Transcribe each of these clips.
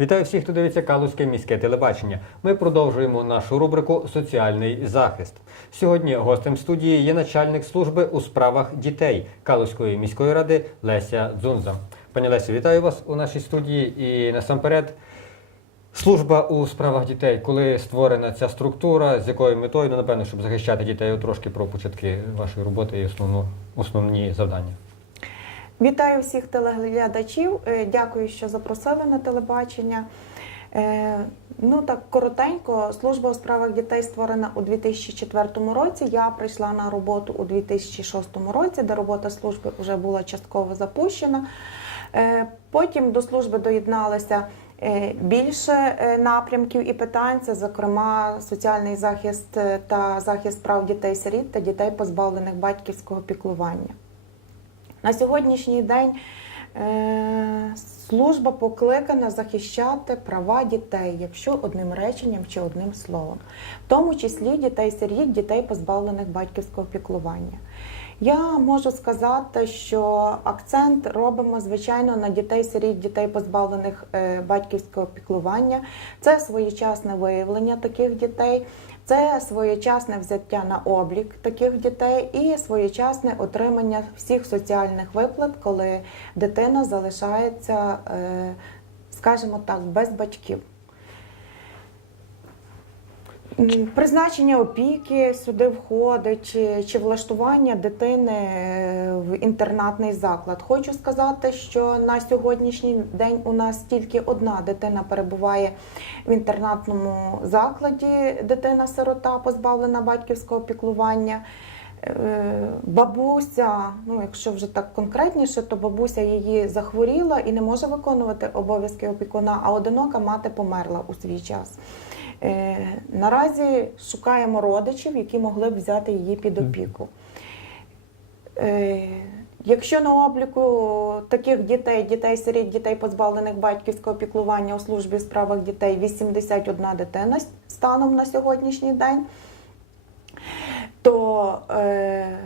Вітаю всіх, хто дивиться Калузьке міське телебачення. Ми продовжуємо нашу рубрику Соціальний захист. Сьогодні гостем студії є начальник служби у справах дітей Калузької міської ради Леся Дзунза. Пані Лесю, вітаю вас у нашій студії і насамперед. Служба у справах дітей, коли створена ця структура, з якою метою, ну, напевно, щоб захищати дітей, трошки про початки вашої роботи і основну, основні завдання. Вітаю всіх телеглядачів. Е, Дякую, що запросили на телебачення. Е, Ну так коротенько, служба у справах дітей створена у 2004 році. Я прийшла на роботу у 2006 році, де робота служби вже була частково запущена. Е, Потім до служби доєдналися більше напрямків і питань, це, зокрема, соціальний захист та захист прав дітей-сиріт та дітей, позбавлених батьківського піклування. На сьогоднішній день е, служба покликана захищати права дітей, якщо одним реченням чи одним словом, в тому числі дітей-сиріт, дітей, позбавлених батьківського піклування. Я можу сказати, що акцент робимо звичайно на дітей-сиріт, дітей, позбавлених е, батьківського піклування. Це своєчасне виявлення таких дітей, це своєчасне взяття на облік таких дітей і своєчасне отримання всіх соціальних виплат, коли дитина залишається, е, скажімо так, без батьків. Призначення опіки сюди входить, чи, чи влаштування дитини е, в інтернатний заклад. Хочу сказати, що на сьогоднішній день у нас тільки одна дитина перебуває в інтернатному закладі, дитина-сирота, позбавлена батьківського піклування. Е, Бабуся, ну якщо вже так конкретніше, то бабуся її захворіла і не може виконувати обов'язки опікуна, а одинока мати померла у свій час. Е, Наразі шукаємо родичів, які могли б взяти її під опіку. Е, Якщо на обліку таких дітей, дітей сиріт, дітей позбавлених батьківського піклування у службі у справах дітей 81 дитина станом на сьогоднішній день, то е,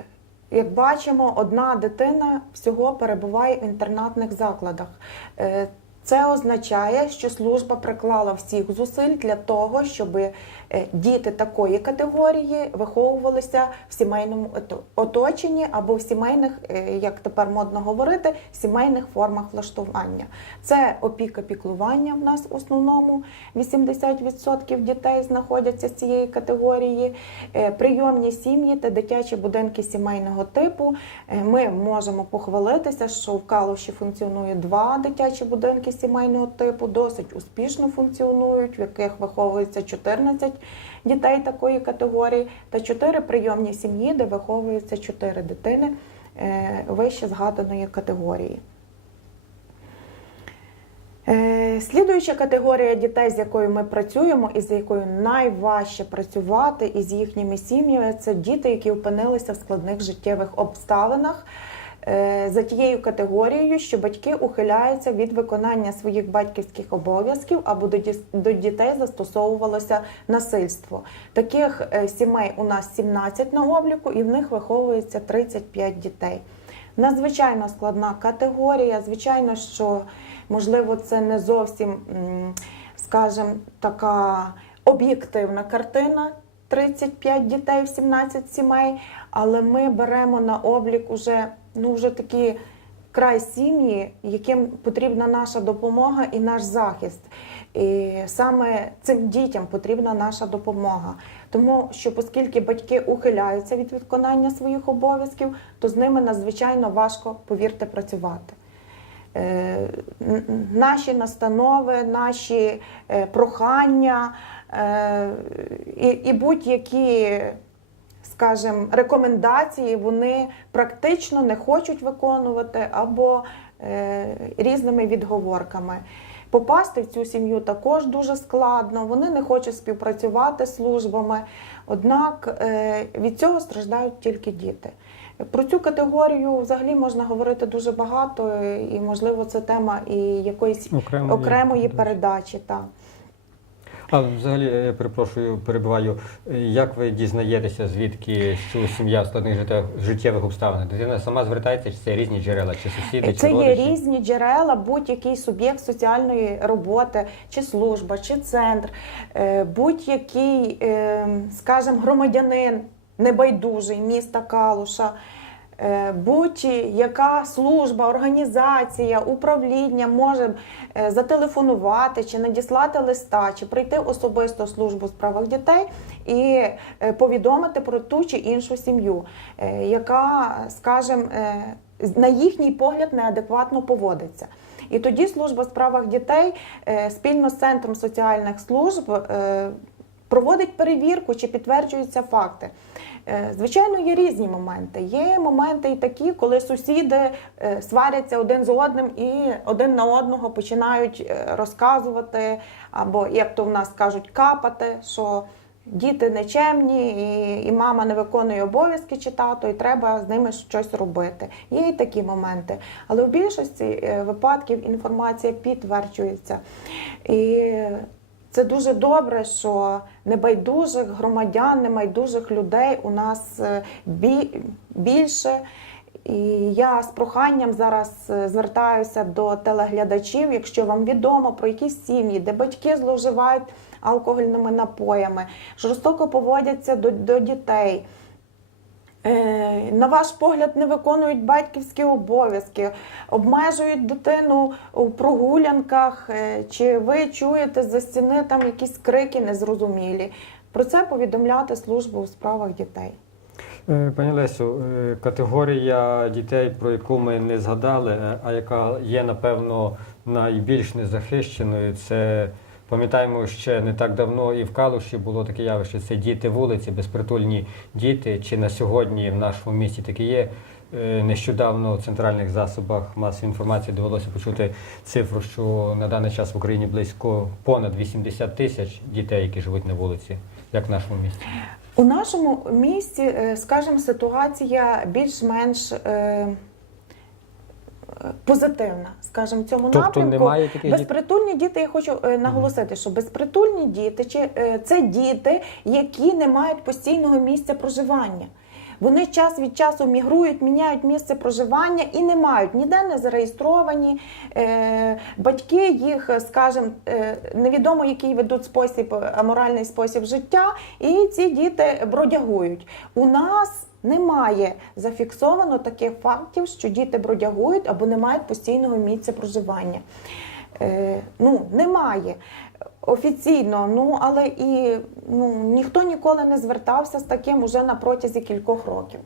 як бачимо, одна дитина всього перебуває в інтернатних закладах. Е, Це означає, що служба приклала всіх зусиль для того, щоб е, діти такої категорії виховувалися в сімейному оточенні або в сімейних, е, як тепер модно говорити, сімейних формах влаштування. Це опіка піклування в нас в основному 80% дітей знаходяться з цієї категорії. Е, Прийомні сім'ї та дитячі будинки сімейного типу. Е, Ми можемо похвалитися, що в Калуші функціонує два дитячі будинки сімейного типу, досить успішно функціонують, в яких виховується 14 дітей такої категорії, та 4 прийомні сім'ї, де виховується 4 дитини е, вище згаданої категорії. Е, Слідуюча категорія дітей, з якою ми працюємо, і з якою найважче працювати, і з їхніми сім'ями, це діти, які опинилися в складних життєвих обставинах. Е, За тією категорією, що батьки ухиляються від виконання своїх батьківських обов'язків або до дітей застосовувалося насильство. Таких е, сімей у нас 17 на обліку, і в них виховується 35 дітей. Надзвичайно складна категорія. Звичайно, що можливо це не зовсім, скажімо, така об'єктивна картина. 35 дітей в 17 сімей, але ми беремо на облік уже, ну, вже такі край сім'ї, яким потрібна наша допомога і наш захист. І саме цим дітям потрібна наша допомога. Тому що, оскільки батьки ухиляються від виконання своїх обов'язків, то з ними надзвичайно важко, повірте, працювати. Е, Наші настанови, наші е, прохання е, і будь-які, скажімо, рекомендації вони практично не хочуть виконувати або е, різними відговорками. Попасти в цю сім'ю також дуже складно. Вони не хочуть співпрацювати з службами, однак е, від цього страждають тільки діти. Про цю категорію взагалі можна говорити дуже багато, і можливо це тема і якоїсь Окремої окремої передачі. передачі. А взагалі, я перепрошую, перебуваю. Як ви дізнаєтеся, звідки що сім'я в складних життєвих обставинах? Дитина сама звертається, чи це різні джерела, чи сусіди, Це чи є різні джерела, будь-який суб'єкт соціальної роботи, чи служба, чи центр, е, будь-який, е, скажімо, громадянин небайдужий міста Калуша. Е, Будь-яка служба, організація, управління може е, зателефонувати чи надіслати листа, чи прийти особисто в службу у справах дітей і е, повідомити про ту чи іншу сім'ю, яка, скажімо, на їхній погляд неадекватно поводиться. І тоді служба справах дітей спільно з центром соціальних служб проводить перевірку, чи підтверджуються факти. Е, Звичайно, є різні моменти. Є моменти і такі, коли сусіди е, сваряться один з одним і один на одного починають е, розказувати, або як то в нас кажуть, капати, що діти нечемні, і, і мама не виконує обов'язки чи тато, і треба з ними щось робити. Є і такі моменти. Але в більшості випадків інформація підтверджується. І це дуже добре, що небайдужих громадян, небайдужих людей у нас е, більше. І я з проханням зараз е, звертаюся до телеглядачів, якщо вам відомо про якісь сім'ї, де батьки зловживають алкогольними напоями, жорстоко поводяться до, до дітей. Е, На ваш погляд, не виконують батьківські обов'язки, обмежують дитину у прогулянках, е, чи ви чуєте за стіни там якісь крики незрозумілі. Про це повідомляти службу у справах дітей. Е, Пані Лесю, категорія дітей, про яку ми не згадали, а яка є, напевно, найбільш незахищеною, це пам'ятаємо, ще не так давно і в Калуші було таке явище. Це діти вулиці, безпритульні діти. Чи на сьогодні в нашому місті таке є? Е, Нещодавно в центральних засобах масової інформації довелося почути цифру, що на даний час в Україні близько понад 80 тисяч дітей, які живуть на вулиці, як в нашому місті. У нашому місті, е, скажімо, ситуація більш-менш е, позитивна, скажімо, в цьому Тобто напрямку. немає таких? Безпритульні діти, я хочу е, наголосити, що безпритульні діти чи е, це діти, які не мають постійного місця проживання. Вони час від часу мігрують, міняють місце проживання і не мають ніде не зареєстровані. Е, батьки їх, скажімо, невідомо який ведуть спосіб, аморальний спосіб життя, і ці діти бродягують. У нас немає зафіксовано таких фактів, що діти бродягують або не мають постійного місця проживання. Е, ну, немає офіційно, ну але і ну, ніхто ніколи не звертався з таким уже на протязі кількох років.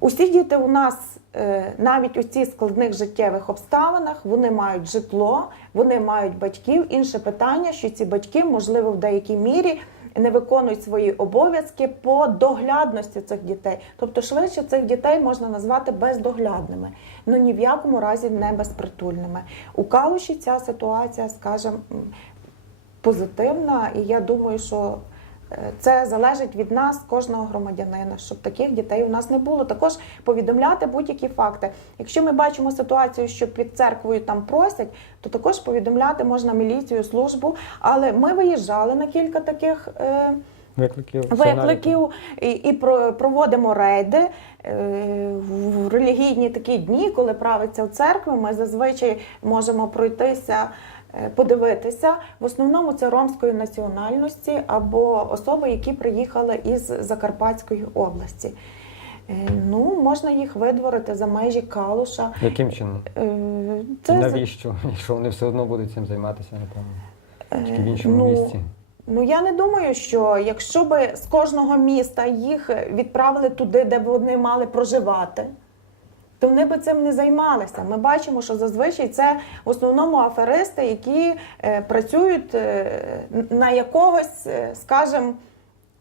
Усі діти у нас е, навіть у цих складних життєвих обставинах вони мають житло, вони мають батьків. Інше питання, що ці батьки, можливо, в деякій мірі не виконують свої обов'язки по доглядності цих дітей. Тобто, швидше цих дітей можна назвати бездоглядними, ну ні в якому разі не безпритульними. У Калуші ця ситуація, скажімо, позитивна, і я думаю, що це залежить від нас, кожного громадянина, щоб таких дітей у нас не було. Також повідомляти будь-які факти. Якщо ми бачимо ситуацію, що під церквою там просять, то також повідомляти можна міліцію, службу. Але ми виїжджали на кілька таких. Е, Викликів. викликів і, і про- проводимо рейди е, в релігійні такі дні, коли правиться в церкві. Ми зазвичай можемо пройтися. Е, Подивитися в основному це ромської національності або особи, які приїхали із Закарпатської області. Е, Ну, можна їх видворити за межі Калуша. Яким чином? Е, Це Навіщо? Якщо вони все одно будуть цим займатися, напевно. Тільки в іншому ну, місці. Ну я не думаю, що якщо би з кожного міста їх відправили туди, де б вони мали проживати, то вони би цим не займалися. Ми бачимо, що зазвичай це в основному аферисти, які е, працюють е, на якогось, е, скажімо,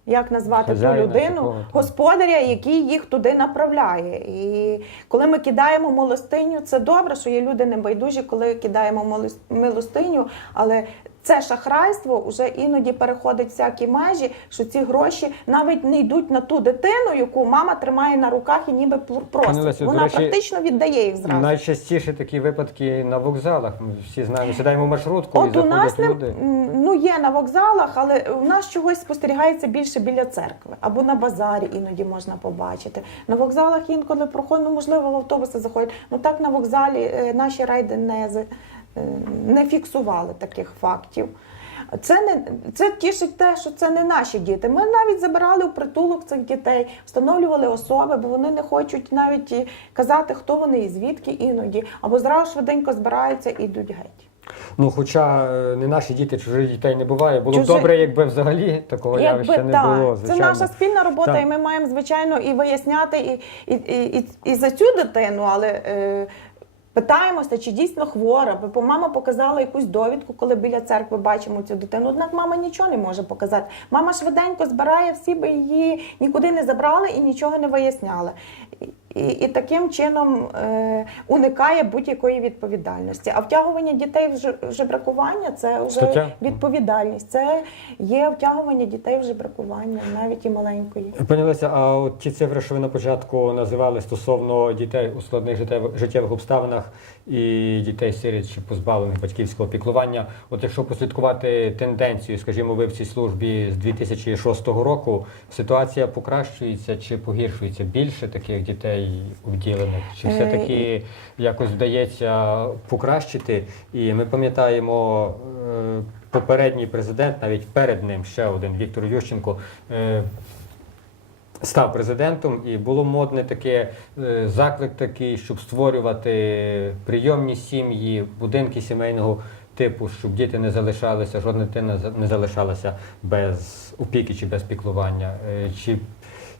як назвати ту людину, такого, господаря, який їх туди направляє. І коли ми кидаємо милостиню, це добре, що є люди небайдужі, коли кидаємо милостиню, але це шахрайство вже іноді переходить всякі межі, що ці гроші навіть не йдуть на ту дитину, яку мама тримає на руках і ніби просить. Лесю, до Вона речі, практично віддає їх зразу. Найчастіше такі випадки на вокзалах. Ми всі знаємо, сідаємо в маршрутку і у нас не люди. ну є на вокзалах, але у нас чогось спостерігається більше біля церкви або на базарі іноді можна побачити. На вокзалах інколи проходять, ну можливо, в автобуси заходять. Ну так на вокзалі е, наші рейди не, не фіксували таких фактів. Це не це тішить те, що це не наші діти. Ми навіть забирали у притулок цих дітей, встановлювали особи, бо вони не хочуть навіть казати, хто вони і звідки іноді, або зразу швиденько збираються і йдуть геть. Ну, хоча е, не наші діти, чужих дітей не буває. Було б добре, якби взагалі такого явища не так. було. Це наша спільна робота, Так. і ми маємо звичайно і виясняти і, і, і, і, і за цю дитину, але е, питаємося, чи дійсно хвора. Бо мама показала якусь довідку, коли біля церкви бачимо цю дитину. Однак мама нічого не може показати. Мама швиденько збирає всі, би її нікуди не забрали і нічого не виясняли. І, і таким чином е, уникає будь-якої відповідальності. А втягування дітей в жебракування це вже Стаття? відповідальність. Це є втягування дітей в жебракування, навіть і маленької. Пані Леся, а от ті цифри, що ви на початку називали стосовно дітей у складних життєвих обставинах і дітей сиріт чи позбавлених батьківського піклування, от якщо послідкувати тенденцію, скажімо, ви в цій службі з 2006 року, ситуація покращується чи погіршується більше таких дітей вділених? Чи Е, все-таки якось вдається покращити? І ми пам'ятаємо. е, Попередній президент, навіть перед ним ще один Віктор Ющенко, е, став президентом, і було модне таке е, заклик такий, щоб створювати прийомні сім'ї, будинки сімейного типу, щоб діти не залишалися, жодна дитина не залишалася без опіки чи без піклування. Е, Чи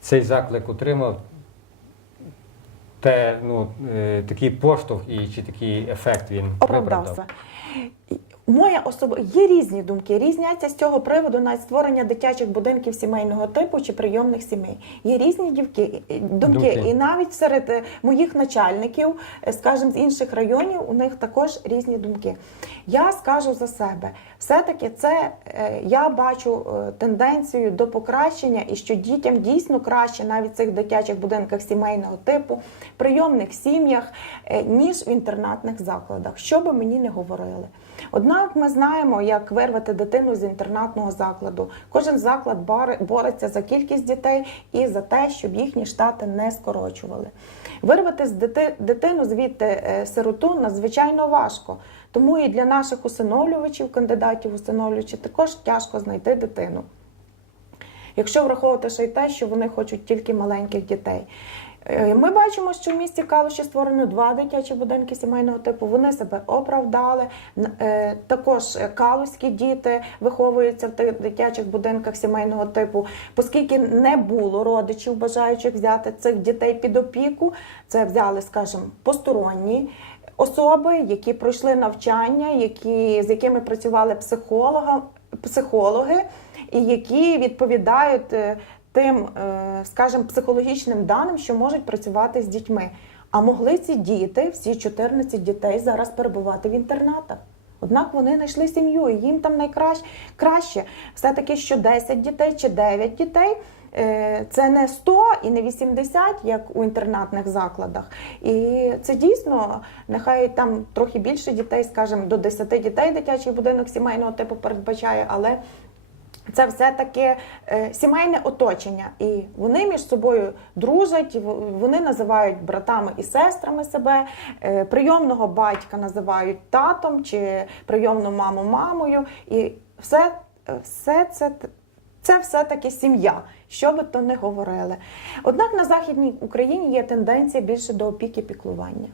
цей заклик отримав те, ну, е, такий поштовх і чи такий ефект він Оправдався. Моя особа є різні думки, різняться з цього приводу навіть створення дитячих будинків сімейного типу чи прийомних сімей. Є різні дівки, е, думки. Думки. і навіть серед е, моїх начальників, е, скажімо, з інших районів, у них також різні думки. Я скажу за себе, все-таки це е, я бачу е, тенденцію до покращення і що дітям дійсно краще навіть в цих дитячих будинках сімейного типу, прийомних сім'ях, е, ніж в інтернатних закладах. Що би мені не говорили. Однак ми знаємо, як вирвати дитину з інтернатного закладу. Кожен заклад бореться за кількість дітей і за те, щоб їхні штати не скорочували. Вирвати з дити- дитину звідти е, сироту надзвичайно важко. Тому і для наших усиновлювачів, кандидатів усиновлювачів, також тяжко знайти дитину. Якщо враховувати ще й те, що вони хочуть тільки маленьких дітей. Е, Ми бачимо, що в місті Калуші створено два дитячі будинки сімейного типу. Вони себе оправдали. Е, Також е, калузькі діти виховуються в тих дитячих будинках сімейного типу, оскільки не було родичів, бажаючих взяти цих дітей під опіку. Це взяли, скажімо, посторонні особи, які пройшли навчання, які, з якими працювали психолога, психологи, і які відповідають тим, е, скажімо, психологічним даним, що можуть працювати з дітьми. А могли ці діти, всі 14 дітей, зараз перебувати в інтернатах. Однак вони знайшли сім'ю, і їм там найкраще краще. Все-таки що 10 дітей чи 9 дітей. е, Це не 100 і не 80, як у інтернатних закладах. І це дійсно, нехай там трохи більше дітей, скажімо, до 10 дітей дитячий будинок сімейного типу передбачає, але це все-таки е, сімейне оточення, і вони між собою дружать, вони називають братами і сестрами себе, е, прийомного батька називають татом чи прийомну маму мамою. І все, е, все це. Це все-таки сім'я, що би то не говорили. Однак на Західній Україні є тенденція більше до опіки піклування.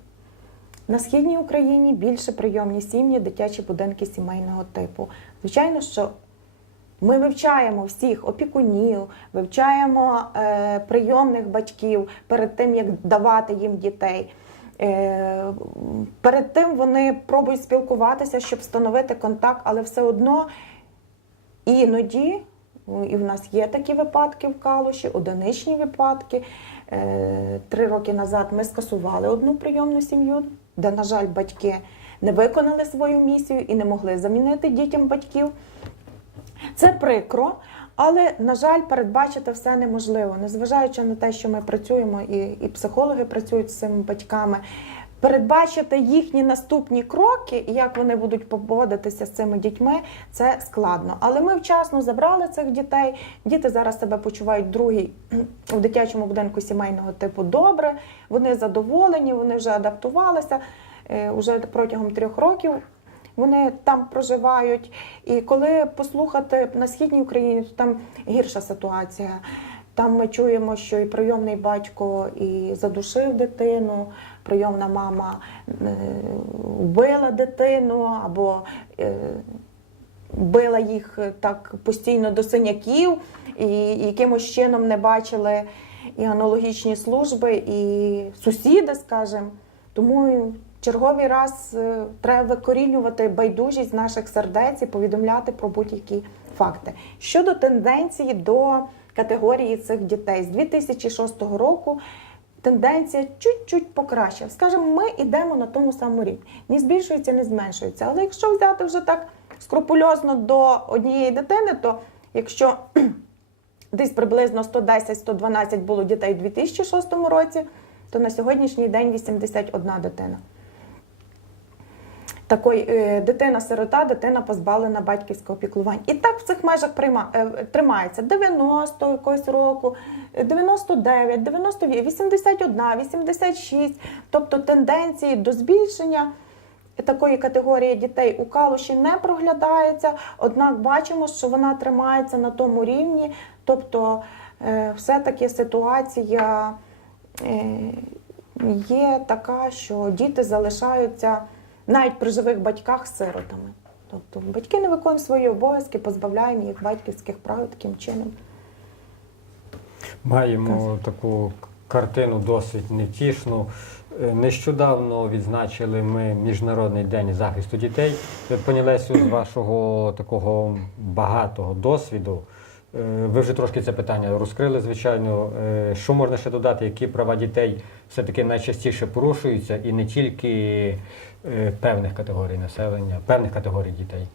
На східній Україні більше прийомні сім'ї, дитячі будинки сімейного типу. Звичайно, що ми вивчаємо всіх опікунів, вивчаємо е, прийомних батьків перед тим, як давати їм дітей. Е, перед тим вони пробують спілкуватися, щоб встановити контакт, але все одно іноді, і в нас є такі випадки в Калуші, одиничні випадки. Е, Три роки назад ми скасували одну прийомну сім'ю, де, на жаль, батьки не виконали свою місію і не могли замінити дітям батьків. Це прикро, але, на жаль, передбачити все неможливо. Незважаючи на те, що ми працюємо, і, і психологи працюють з цими батьками. Передбачити їхні наступні кроки і як вони будуть поводитися з цими дітьми, це складно. Але ми вчасно забрали цих дітей. Діти зараз себе почувають другий в дитячому будинку сімейного типу добре. Вони задоволені, вони вже адаптувалися е, уже протягом трьох років. Вони там проживають. І коли послухати на східній Україні, то там гірша ситуація. Там ми чуємо, що і прийомний батько і задушив дитину, прийомна мама е, вбила дитину або е, била їх е, так постійно до синяків, і якимось чином не бачили і аналогічні служби, і сусіди, скажімо. Тому черговий раз е, треба викорінювати байдужість наших сердець і повідомляти про будь-які факти. Щодо тенденції до категорії цих дітей з 2006 року. Тенденція чуть-чуть покращила. Скажімо, ми йдемо на тому самому рівні. Ні збільшується, ні зменшується. Але якщо взяти вже так скрупульозно до однієї дитини, то якщо десь приблизно 110-112 було дітей у 2006 році, то на сьогоднішній день 81 дитина. Такої е, дитина-сирота, дитина позбавлена батьківського піклування. І так в цих межах прийма, е, тримається 90 якогось року, е, 99, 98, 81, 86. Тобто тенденції до збільшення такої категорії дітей у Калуші не проглядається, однак бачимо, що вона тримається на тому рівні. Тобто, е, все-таки ситуація є така, що діти залишаються навіть при живих батьках сиротами. Тобто батьки не виконують свої обов'язки, позбавляємо їх батьківських прав таким чином. Маємо таку картину досить невтішну. Е, Нещодавно відзначили ми Міжнародний день захисту дітей. Пані Лесю, з вашого такого багатого досвіду, ви вже трошки це питання розкрили, звичайно. Е, Що можна ще додати, які права дітей все-таки найчастіше порушуються, і не тільки е, певних категорій населення, певних категорій дітей?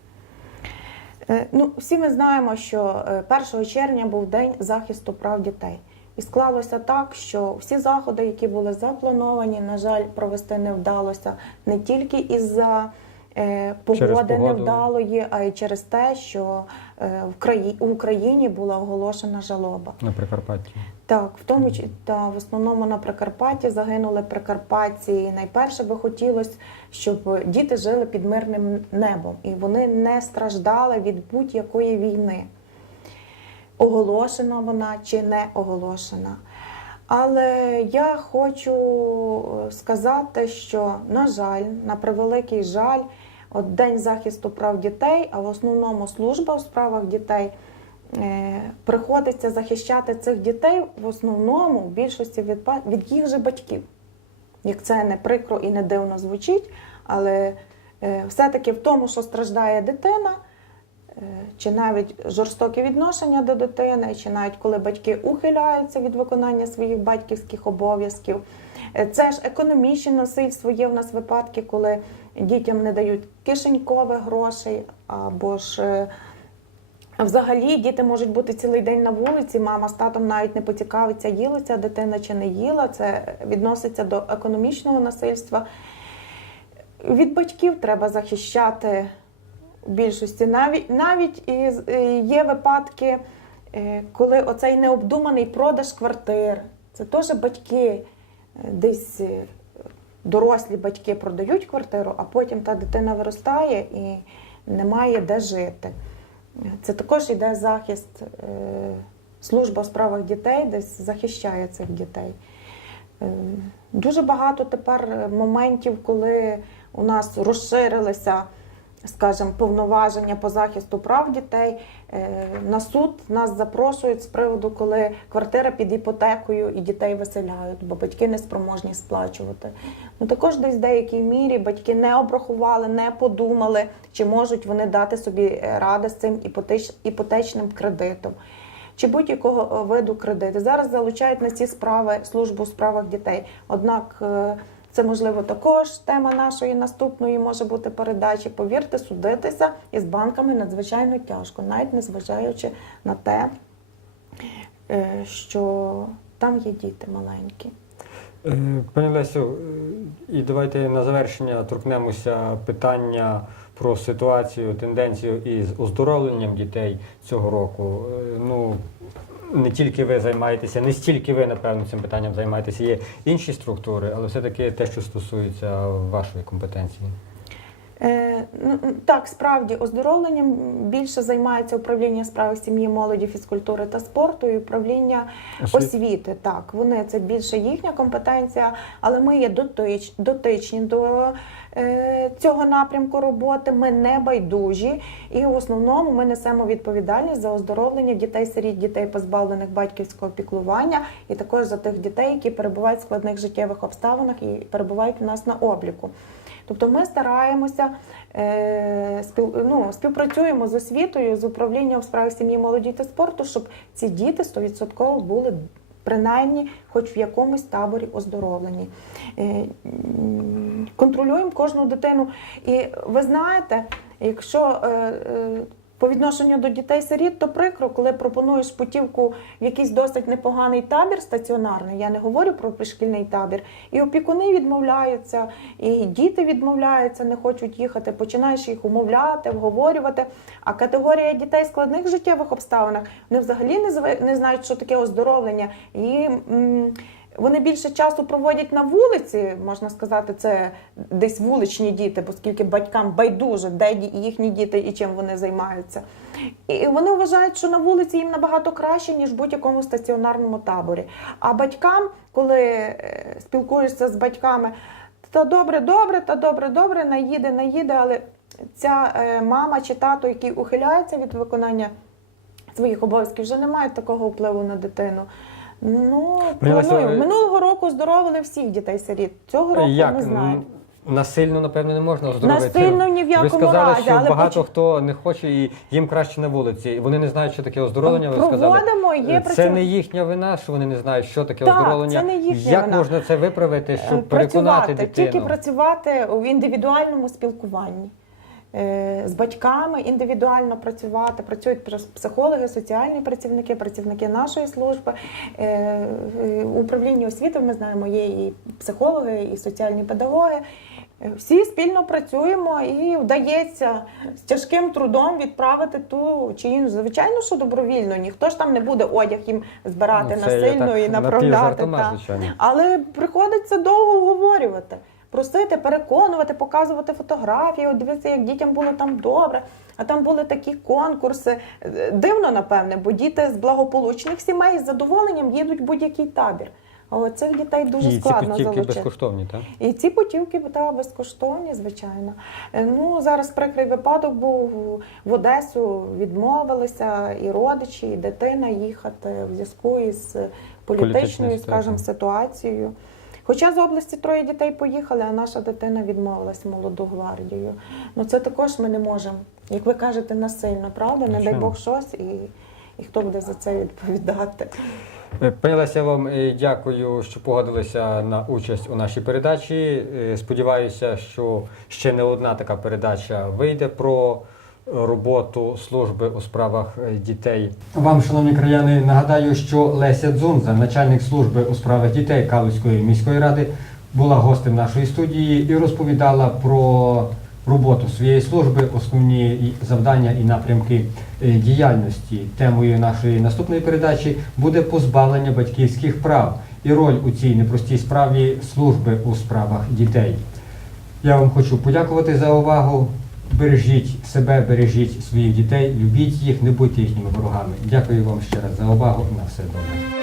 Е, Ну, всі ми знаємо, що е, 1 червня був день захисту прав дітей. І склалося так, що всі заходи, які були заплановані, на жаль, провести не вдалося не тільки із-за е, погоди невдалої, а й через те, що е, в краї- в Україні була оголошена жалоба. На Прикарпатті. Так, в тому чи- та в основному на Прикарпатті загинули прикарпатці. І найперше би хотілося, щоб діти жили під мирним небом і вони не страждали від будь-якої війни. Оголошена вона чи не оголошена. Але я хочу сказати, що, на жаль, на превеликий жаль, от День захисту прав дітей, а в основному служба у справах дітей е, приходиться захищати цих дітей в основному в більшості від, від їх же батьків. Як це не прикро і не дивно звучить, але е, все-таки в тому, що страждає дитина, е, чи навіть жорстоке відношення до дитини, чи навіть коли батьки ухиляються від виконання своїх батьківських обов'язків. Це ж економічне насильство. Є в нас випадки, коли дітям не дають кишенькових грошей, або ж е, взагалі діти можуть бути цілий день на вулиці. Мама з татом навіть не поцікавиться, їла ця дитина чи не їла. Це відноситься до економічного насильства. Від батьків треба захищати більшості. Навіть навіть е, є випадки, е, коли оцей необдуманий продаж квартир. Це теж батьки, десь дорослі батьки продають квартиру, а потім та дитина виростає і немає де жити. Це також йде захист, е, служба у справах дітей, десь захищає цих дітей. Е, Дуже багато тепер моментів, коли у нас розширилися, скажімо, повноваження по захисту прав дітей. Е, На суд нас запрошують з приводу, коли квартира під іпотекою і дітей виселяють, бо батьки не спроможні сплачувати. Ну також десь в деякій мірі батьки не обрахували, не подумали, чи можуть вони дати собі е, ради з цим іпотеч- іпотечним кредитом чи будь-якого е, виду кредиту. Зараз залучають на ці справи службу у справах дітей. Однак це можливо також тема нашої наступної може бути передачі. Повірте, судитися із банками надзвичайно тяжко, навіть незважаючи на те, е, що там є діти маленькі. Е, Пані Лесю, е, і давайте на завершення торкнемося питання про ситуацію, тенденцію із оздоровленням дітей цього року. Ну, не тільки ви займаєтеся, не стільки ви, напевно, цим питанням займаєтеся, є інші структури, але все-таки те, що стосується вашої компетенції. Е, ну, Так, справді оздоровленням більше займається управління справи сім'ї, молоді, фізкультури та спорту і управління Освіти. освіти. Так, вони це більше їхня компетенція, але ми є дотич, дотичні до цього напрямку роботи. Ми не байдужі, і в основному ми несемо відповідальність за оздоровлення дітей, сиріт, дітей, позбавлених батьківського піклування, і також за тих дітей, які перебувають в складних життєвих обставинах і перебувають у нас на обліку. Тобто ми стараємося е, ну, співпрацюємо з освітою, з управлінням у справах сім'ї, молоді та спорту, щоб ці діти 100% були принаймні хоч в якомусь таборі оздоровлені. Е, контролюємо кожну дитину. І ви знаєте, якщо е, е, по відношенню до дітей-сиріт, то прикро, коли пропонуєш путівку в якийсь досить непоганий табір стаціонарний. Я не говорю про пришкільний табір. І опікуни відмовляються, і діти відмовляються, не хочуть їхати. Починаєш їх умовляти, вговорювати. А категорія дітей в складних життєвих обставинах вони взагалі не знають, що таке оздоровлення. І вони більше часу проводять на вулиці, можна сказати, це десь вуличні діти, оскільки батькам байдуже, де їхні діти і чим вони займаються. І вони вважають, що на вулиці їм набагато краще, ніж в будь-якому стаціонарному таборі. А батькам, коли е, спілкуєшся з батьками, та добре, добре, та добре, добре, наїде, наїде, але ця е, мама чи тато, який ухиляється від виконання своїх обов'язків, вже не мають такого впливу на дитину. Ну, Пані планую. ви- Минулого року оздоровили всіх дітей-сиріт. Цього року Як? не знаю. Насильно, напевно, не можна оздоровити. Насильно ні в Ви якому сказали, разі, що але багато поч- хто не хоче і їм краще на вулиці. Вони не знають, що таке оздоровлення. Ви сказали. Проводимо, є Це праців- не їхня вина, що вони не знають, що таке Так, оздоровлення. це не їхня Як вина. можна це виправити, щоб Е, переконати працювати, дитину? тільки працювати в індивідуальному спілкуванні. Е, З батьками індивідуально працювати, працюють психологи, соціальні працівники, працівники нашої служби. Е, е, У управлінні освіти ми знаємо, є і психологи, і соціальні педагоги. Всі спільно працюємо і вдається з тяжким трудом відправити ту чи іншу. Звичайно, що добровільно. Ніхто ж там не буде одяг їм збирати Ну, насильно і направляти. та. Але приходиться довго обговорювати, просити, переконувати, показувати фотографії. От дивіться, як дітям було там добре. А там були такі конкурси. Е, Дивно, напевне, бо діти з благополучних сімей з задоволенням їдуть в будь-який табір. А цих дітей дуже і складно путівки залучити. безкоштовні, так? І ці путівки та, безкоштовні, звичайно. Е, Ну, зараз прикрий випадок був в Одесу, відмовилися і родичі, і дитина їхати в зв'язку із політичною, Політичною скажімо, ситуацією. Хоча з області троє дітей поїхали, а наша дитина відмовилась молоду гвардію. Ну це також ми не можемо, як ви кажете, насильно, правда? Не дай Бог щось, і, і хто буде за це відповідати. Е, Пані Леся, я вам е, дякую, що погодилися на участь у нашій передачі. Е, Сподіваюся, що ще не одна така передача вийде про роботу служби у справах е, дітей. Вам, шановні краяни, нагадаю, що Леся Дзунза, начальник служби у справах дітей Калузької міської ради, була гостем нашої студії і розповідала про роботу своєї служби, основні завдання і напрямки е, діяльності. Темою нашої наступної передачі буде позбавлення батьківських прав і роль у цій непростій справі служби у справах дітей. Я вам хочу подякувати за увагу. Бережіть себе, бережіть своїх дітей, любіть їх, не будьте їхніми ворогами. Дякую вам ще раз за увагу. На все добре.